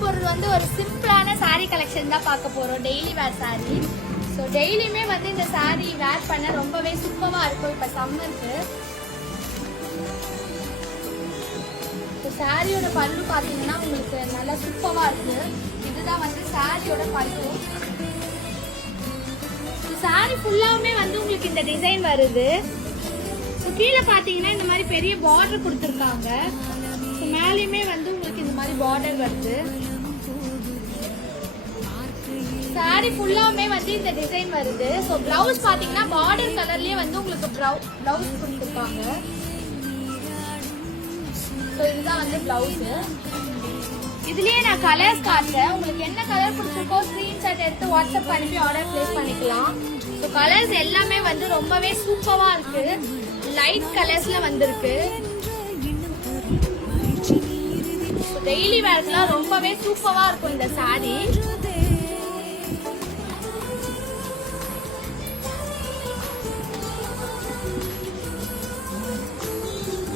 பார்க்க போறது வந்து ஒரு சிம்பிளான சாரி கலெக்ஷன் தான் பார்க்க போறோம். டெய்லி வேர் சாரி. ஸோ டெய்லியுமே வந்து இந்த சாரி வேர் பண்ண ரொம்பவே சூப்பராக இருக்கும். இப்போ சம்மருக்கு சாரியோட பல்லு பார்த்தீங்கன்னா உங்களுக்கு நல்லா சூப்பராக இருக்கு. இதுதான் வந்து சாரியோட பல்லு. சாரி ஃபுல்லாவுமே வந்து உங்களுக்கு இந்த டிசைன் வருது. கீழே பார்த்தீங்கன்னா இந்த மாதிரி பெரிய பார்டர் கொடுத்துருக்காங்க. மேலேயுமே வந்து உங்களுக்கு இந்த மாதிரி பார்டர் வருது. சாரி ஃபுல்லாவுமே வந்து இந்த டிசைன் வருது. ஸோ பிளவுஸ் பார்த்தீங்கன்னா பார்டர் கலர்லயே வந்து உங்களுக்கு பிளவுஸ் கொடுத்துருக்காங்க. ஸோ இதுதான் வந்து பிளவுஸ். இதுலயே நான் கலர்ஸ் காட்டுறேன். உங்களுக்கு என்ன கலர் பிடிச்சிருக்கோ ஸ்கிரீன்ஷாட் எடுத்து வாட்ஸ்அப் அனுப்பி ஆர்டர் பிளேஸ் பண்ணிக்கலாம். ஸோ கலர்ஸ் எல்லாமே வந்து ரொம்பவே சூப்பரா இருக்கு. லைட் கலர்ஸ்ல வந்திருக்கு. டெய்லி வேர்க்குலாம் ரொம்பவே சூப்பரா இருக்கும் இந்த சாரி.